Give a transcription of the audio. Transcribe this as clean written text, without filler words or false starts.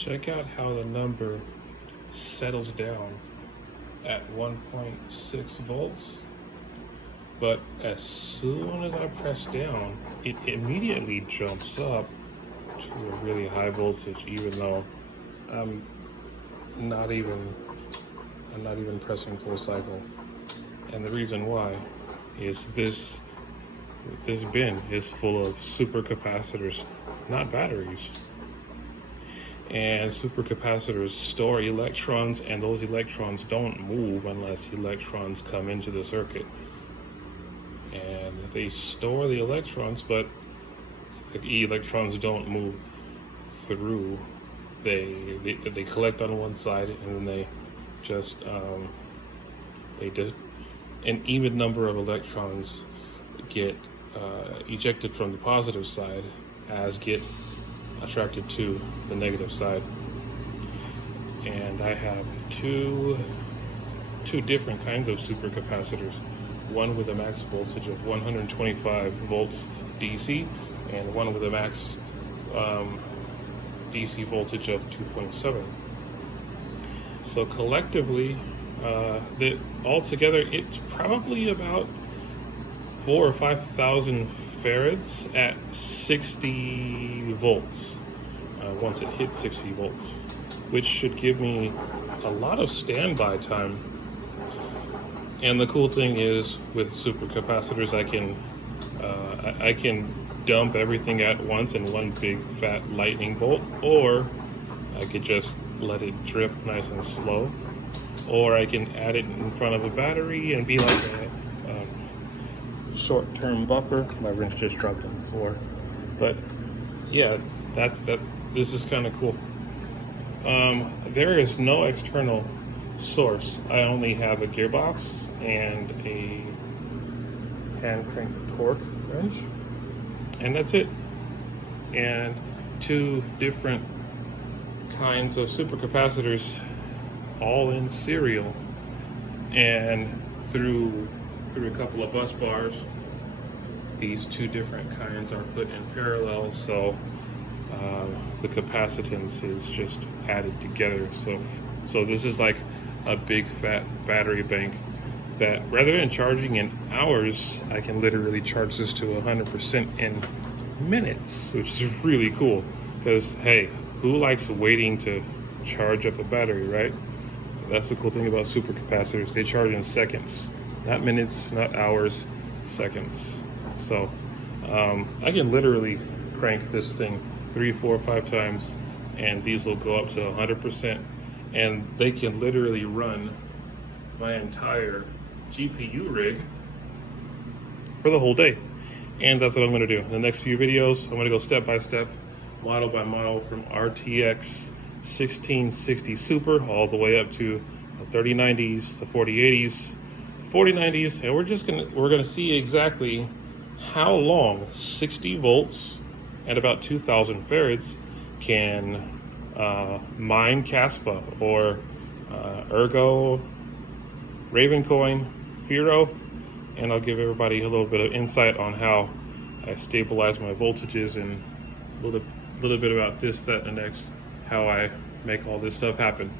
Check out how the number settles down at 1.6 volts. But as soon as I press down, it immediately jumps up to a really high voltage, even though I'm not even pressing full cycle. And the reason why is this bin is full of supercapacitors, not batteries. And supercapacitors store electrons, and those electrons don't move unless electrons come into the circuit. And they store the electrons, but the electrons don't move through. They collect on one side, and then they just an even number of electrons get ejected from the positive side as get attracted to the negative side. And I have two different kinds of supercapacitors. One with a max voltage of 125 volts DC, and one with a max DC voltage of 2.7. So collectively, altogether, it's probably about 4,000 or 5,000 farads at 60 volts. Once it hits 60 volts, which should give me a lot of standby time. And the cool thing is, with supercapacitors, I can dump everything at once in one big fat lightning bolt, or I could just let it drip nice and slow, or I can add it in front of a battery and be like a short-term buffer. My wrench just dropped on the floor, but yeah, this is kind of cool. There is no external source. I only have a gearbox and a hand crank torque wrench, and that's it. And two different kinds of supercapacitors, all in serial, and through a couple of bus bars, these two different kinds are put in parallel, so the capacitance is just added together. So this is like a big fat battery bank that, rather than charging in hours, I can literally charge this to 100% in minutes, which is really cool. Because hey, who likes waiting to charge up a battery, right? That's the cool thing about supercapacitors. They charge in seconds, not minutes, not hours, seconds. So I can literally crank this thing 3, 4, 5 times, and these will go up to 100%, and they can literally run my entire GPU rig for the whole day. And that's what I'm going to do. In the next few videos, I'm going to go step by step, model by model, from RTX 1660 Super all the way up to the 3090s, the 4080s, 4090s, and we're gonna see exactly how long 60 volts and about 2,000 farads can mine Caspa or Ergo, Ravencoin, Firo, and I'll give everybody a little bit of insight on how I stabilize my voltages, and a little bit about this, that, and the next, how I make all this stuff happen.